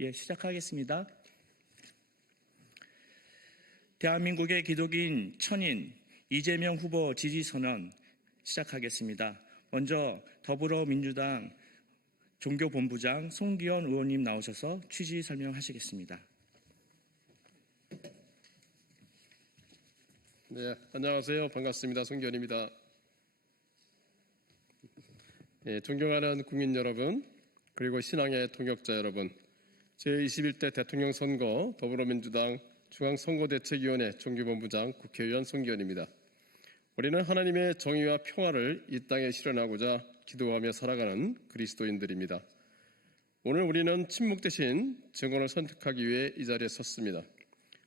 시작하겠습니다. 대한민국의 기독인 천인 이재명 후보 지지선언 시작하겠습니다. 먼저 더불어민주당 종교본부장 송기현 의원님 나오셔서 취지 설명하시겠습니다. 네, 안녕하세요. 반갑습니다. 송기현입니다. 존경하는 국민 여러분, 그리고 신앙의 동역자 여러분, 제21대 대통령 선거 더불어민주당 중앙선거대책위원회 종교본부장 국회의원 송기현입니다. 우리는 하나님의 정의와 평화를 이 땅에 실현하고자 기도하며 살아가는 그리스도인들입니다. 오늘 우리는 침묵 대신 증언을 선택하기 위해 이 자리에 섰습니다.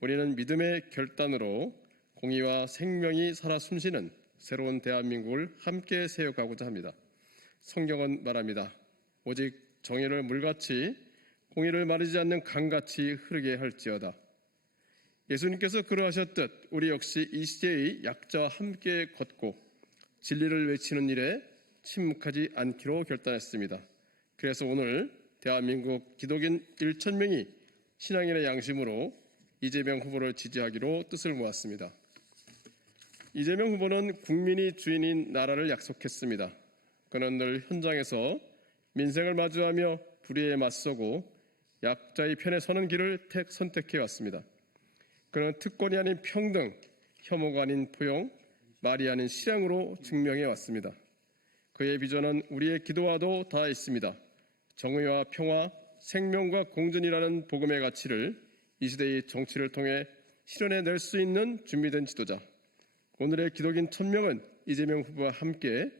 우리는 믿음의 결단으로 공의와 생명이 살아 숨쉬는 새로운 대한민국을 함께 세워가고자 합니다. 성경은 말합니다. 오직 정의를 물같이 공의를 마르지 않는 강같이 흐르게 할지어다. 예수님께서 그러하셨듯 우리 역시 이 시대의 약자와 함께 걷고 진리를 외치는 일에 침묵하지 않기로 결단했습니다. 그래서 오늘 대한민국 기독인 1,000명이 신앙인의 양심으로 이재명 후보를 지지하기로 뜻을 모았습니다. 이재명 후보는 국민이 주인인 나라를 약속했습니다. 그는 늘 현장에서 민생을 마주하며 불의에 맞서고 약자의 편에 서는 길을 선택해왔습니다. 그는 특권이 아닌 평등, 혐오가 아닌 포용, 말이 아닌 실행으로 증명해왔습니다. 그의 비전은 우리의 기도와도 닿아 있습니다. 정의와 평화, 생명과 공존이라는 복음의 가치를 이 시대의 정치를 통해 실현해낼 수 있는 준비된 지도자. 오늘의 기독인 1,000명은 이재명 후보와 함께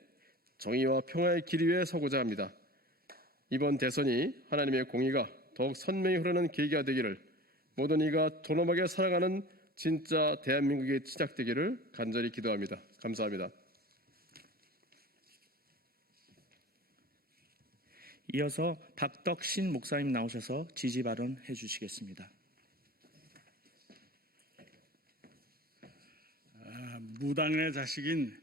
정의와 평화의 길 위에 서고자 합니다. 이번 대선이 하나님의 공의가 더욱 선명히 흐르는 계기가 되기를, 모든 이가 존엄하게 살아가는 진짜 대한민국이 시작되기를 간절히 기도합니다. 감사합니다. 이어서 박덕신 목사님 나오셔서 지지 발언해 주시겠습니다. 무당의 자식인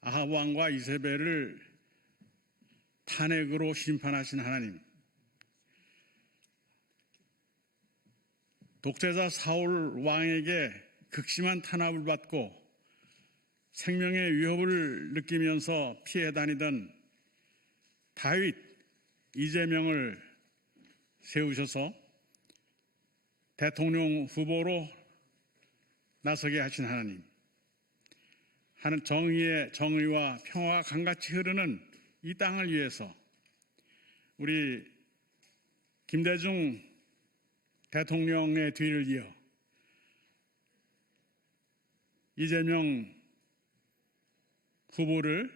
아합 왕과 이세벨을 탄핵으로 심판하신 하나님, 독재자 사울 왕에게 극심한 탄압을 받고 생명의 위협을 느끼면서 피해 다니던 다윗, 이재명을 세우셔서 대통령 후보로 나서게 하신 하나님, 정의와 평화가 강같이 흐르는 이 땅을 위해서 우리 김대중 대통령의 뒤를 이어 이재명 후보를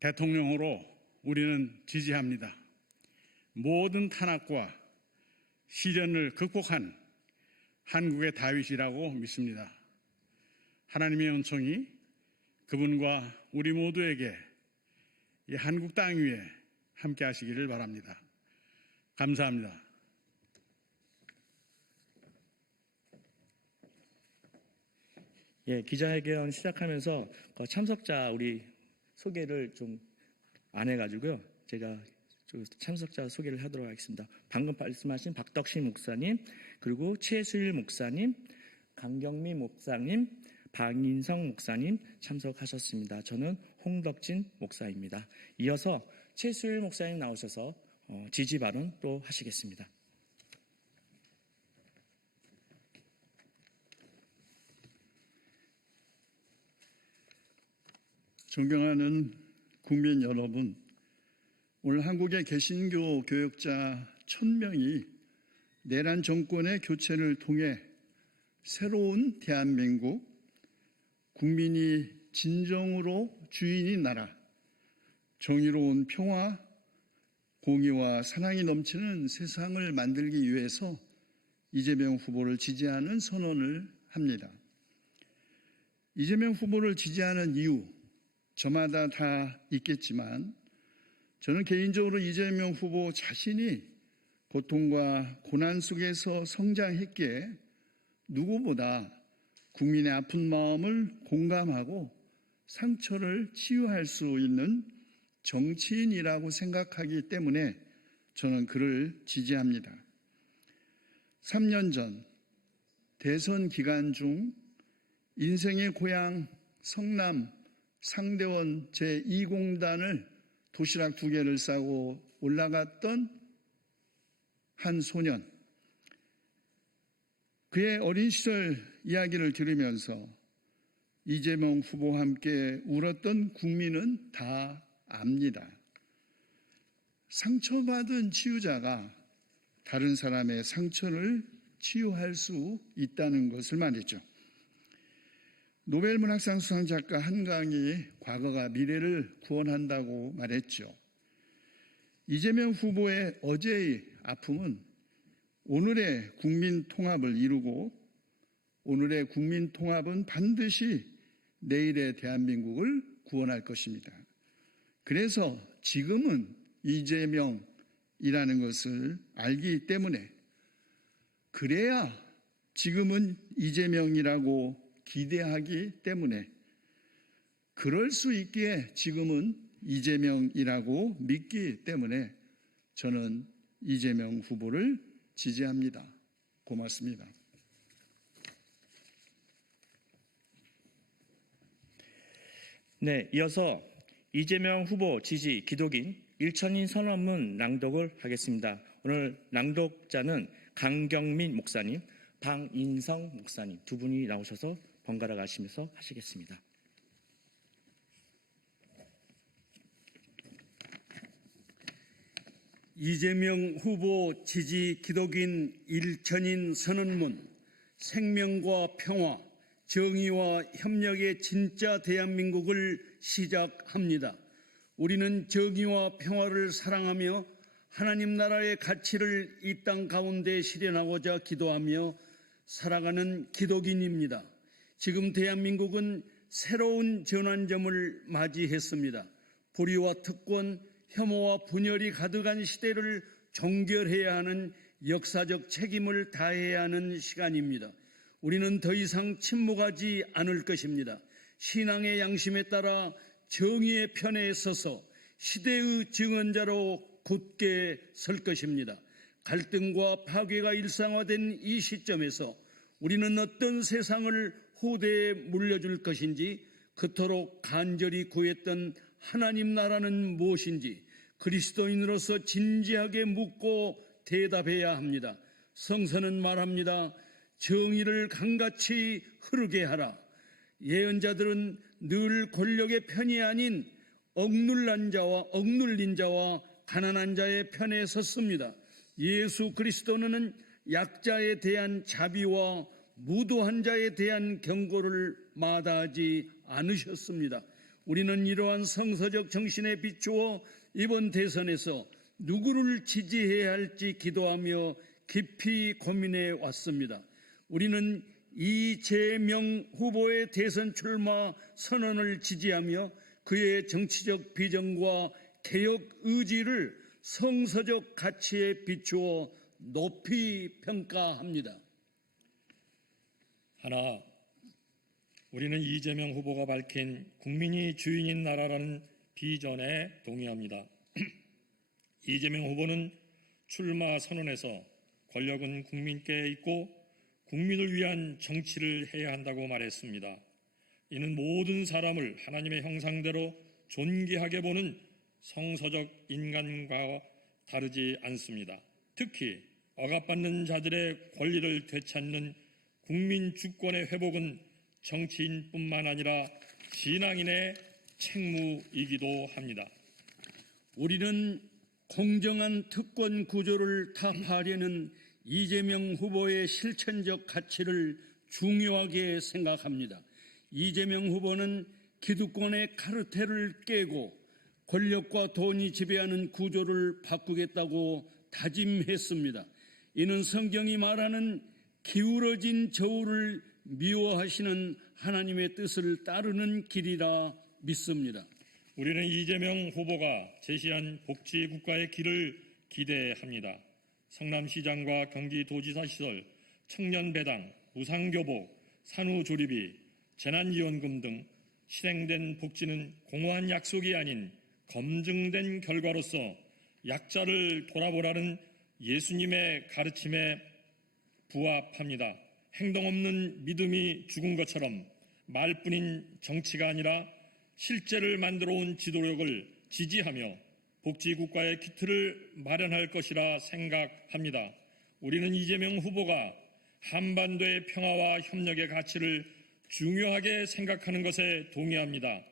대통령으로 우리는 지지합니다. 모든 탄압과 시련을 극복한 한국의 다윗이라고 믿습니다. 하나님의 은총이 그분과 우리 모두에게 이 한국 땅 위에 함께 하시기를 바랍니다. 감사합니다. 기자회견 시작하면서 참석자 우리 소개를 좀 안 해가지고요. 제가 참석자 소개를 하도록 하겠습니다. 방금 말씀하신 박덕신 목사님, 그리고 최수일 목사님, 강경미 목사님, 박인성 목사님 참석하셨습니다. 저는 홍덕진 목사입니다. 이어서 최수일 목사님 나오셔서 지지 발언 또 하시겠습니다. 존경하는 국민 여러분, 오늘 한국의 개신교 교역자 1,000명이 내란 정권의 교체를 통해 새로운 대한민국, 국민이 진정으로 주인인 나라, 정의로운 평화, 공의와 사랑이 넘치는 세상을 만들기 위해서 이재명 후보를 지지하는 선언을 합니다. 이재명 후보를 지지하는 이유, 저마다 다 있겠지만 저는 개인적으로 이재명 후보 자신이 고통과 고난 속에서 성장했기에 누구보다 국민의 아픈 마음을 공감하고 상처를 치유할 수 있는 정치인이라고 생각하기 때문에 저는 그를 지지합니다. 3년 전 대선 기간 중 인생의 고향 성남 상대원 제2공단을 도시락 2개를 싸고 올라갔던 한 소년, 그의 어린 시절 이야기를 들으면서 이재명 후보와 함께 울었던 국민은 다 압니다. 상처받은 치유자가 다른 사람의 상처를 치유할 수 있다는 것을 말이죠. 노벨문학상 수상작가 한강이 과거가 미래를 구원한다고 말했죠. 이재명 후보의 어제의 아픔은 오늘의 국민 통합을 이루고 오늘의 국민 통합은 반드시 내일의 대한민국을 구원할 것입니다. 그래서 지금은 이재명이라는 것을 알기 때문에, 그래야 지금은 이재명이라고 기대하기 때문에, 그럴 수 있기에 지금은 이재명이라고 믿기 때문에 저는 이재명 후보를 지지합니다. 고맙습니다. 네, 이어서 이재명 후보 지지 기독인 일천인 선언문 낭독을 하겠습니다. 오늘 낭독자는 강경민 목사님, 방인성 목사님 두 분이 나오셔서 번갈아 가시면서 하시겠습니다. 이재명 후보 지지 기독인 일천인 선언문, 생명과 평화, 정의와 협력의 진짜 대한민국을 시작합니다. 우리는 정의와 평화를 사랑하며 하나님 나라의 가치를 이 땅 가운데 실현하고자 기도하며 살아가는 기독인입니다. 지금 대한민국은 새로운 전환점을 맞이했습니다. 불의와 특권, 혐오와 분열이 가득한 시대를 종결해야 하는 역사적 책임을 다해야 하는 시간입니다. 우리는 더 이상 침묵하지 않을 것입니다. 신앙의 양심에 따라 정의의 편에 서서 시대의 증언자로 굳게 설 것입니다. 갈등과 파괴가 일상화된 이 시점에서 우리는 어떤 세상을 후대에 물려줄 것인지, 그토록 간절히 구했던 하나님 나라는 무엇인지 그리스도인으로서 진지하게 묻고 대답해야 합니다. 성서는 말합니다. 정의를 강같이 흐르게 하라. 예언자들은 늘 권력의 편이 아닌 억눌린 자와 가난한 자의 편에 섰습니다. 예수 그리스도는 약자에 대한 자비와 무도한 자에 대한 경고를 마다하지 않으셨습니다. 우리는 이러한 성서적 정신에 비추어 이번 대선에서 누구를 지지해야 할지 기도하며 깊이 고민해 왔습니다. 우리는 이재명 후보의 대선 출마 선언을 지지하며 그의 정치적 비전과 개혁 의지를 성서적 가치에 비추어 높이 평가합니다. 하나, 우리는 이재명 후보가 밝힌 국민이 주인인 나라라는 비전에 동의합니다. 이재명 후보는 출마 선언에서 권력은 국민께 있고 국민을 위한 정치를 해야 한다고 말했습니다. 이는 모든 사람을 하나님의 형상대로 존귀하게 보는 성서적 인간과 다르지 않습니다. 특히 억압받는 자들의 권리를 되찾는 국민 주권의 회복은 정치인뿐만 아니라 신앙인의 책무이기도 합니다. 우리는 공정한 특권 구조를 타파하려는 이재명 후보의 실천적 가치를 중요하게 생각합니다. 이재명 후보는 기득권의 카르텔을 깨고 권력과 돈이 지배하는 구조를 바꾸겠다고 다짐했습니다. 이는 성경이 말하는 기울어진 저울을 미워하시는 하나님의 뜻을 따르는 길이라 믿습니다. 우리는 이재명 후보가 제시한 복지국가의 길을 기대합니다. 성남시장과 경기도지사 시설, 청년배당, 무상교복, 산후조리비, 재난지원금 등 실행된 복지는 공허한 약속이 아닌 검증된 결과로서 약자를 돌아보라는 예수님의 가르침에 부합합니다. 행동 없는 믿음이 죽은 것처럼 말뿐인 정치가 아니라 실제를 만들어 온 지도력을 지지하며 복지국가의 기틀을 마련할 것이라 생각합니다. 우리는 이재명 후보가 한반도의 평화와 협력의 가치를 중요하게 생각하는 것에 동의합니다.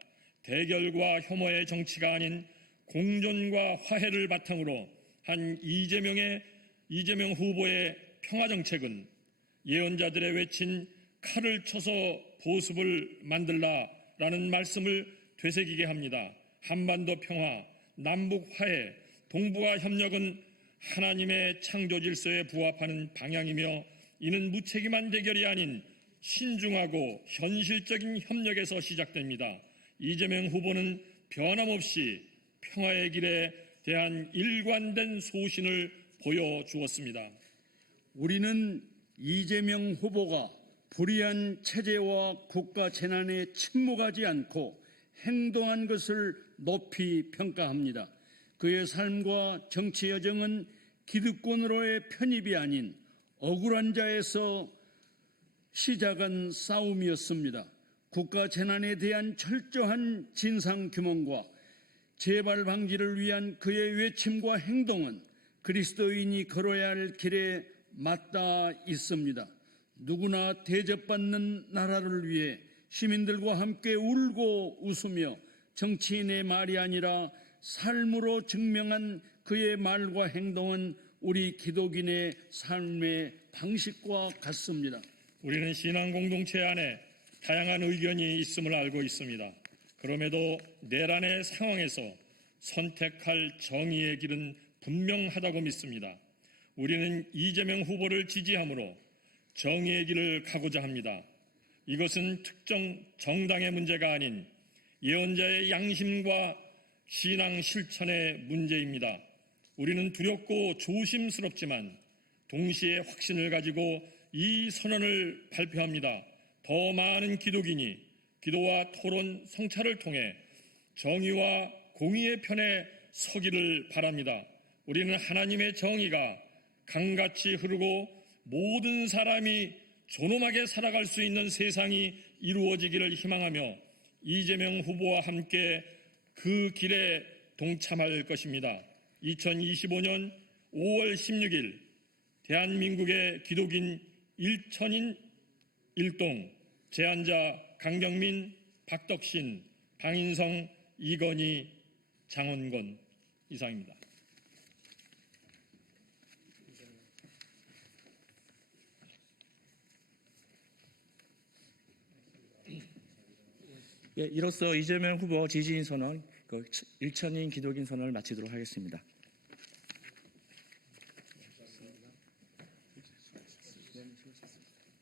대결과 혐오의 정치가 아닌 공존과 화해를 바탕으로 한 이재명 후보의 평화정책은 예언자들의 외친 칼을 쳐서 보습을 만들라라는 말씀을 되새기게 합니다. 한반도 평화, 남북 화해, 동북아 협력은 하나님의 창조 질서에 부합하는 방향이며 이는 무책임한 대결이 아닌 신중하고 현실적인 협력에서 시작됩니다. 이재명 후보는 변함없이 평화의 길에 대한 일관된 소신을 보여주었습니다. 우리는 이재명 후보가 불의한 체제와 국가 재난에 침묵하지 않고 행동한 것을 높이 평가합니다. 그의 삶과 정치 여정은 기득권으로의 편입이 아닌 억울한 자에서 시작한 싸움이었습니다. 국가 재난에 대한 철저한 진상 규명과 재발 방지를 위한 그의 외침과 행동은 그리스도인이 걸어야 할 길에 맞닿아 있습니다. 누구나 대접받는 나라를 위해 시민들과 함께 울고 웃으며 정치인의 말이 아니라 삶으로 증명한 그의 말과 행동은 우리 기독인의 삶의 방식과 같습니다. 우리는 신앙 공동체 안에 다양한 의견이 있음을 알고 있습니다. 그럼에도 내란의 상황에서 선택할 정의의 길은 분명하다고 믿습니다. 우리는 이재명 후보를 지지하므로 정의의 길을 가고자 합니다. 이것은 특정 정당의 문제가 아닌 예언자의 양심과 신앙 실천의 문제입니다. 우리는 두렵고 조심스럽지만 동시에 확신을 가지고 이 선언을 발표합니다. 더 많은 기독인이 기도와 토론, 성찰을 통해 정의와 공의의 편에 서기를 바랍니다. 우리는 하나님의 정의가 강같이 흐르고 모든 사람이 존엄하게 살아갈 수 있는 세상이 이루어지기를 희망하며 이재명 후보와 함께 그 길에 동참할 것입니다. 2025년 5월 16일 대한민국의 기독인 일천인 일동 제안자 강경민, 박덕신, 방인성, 이건희, 장원건 이상입니다. 예, 이로써 이재명 후보 지지인 선언, 일천인 기독인 선언을 마치도록 하겠습니다.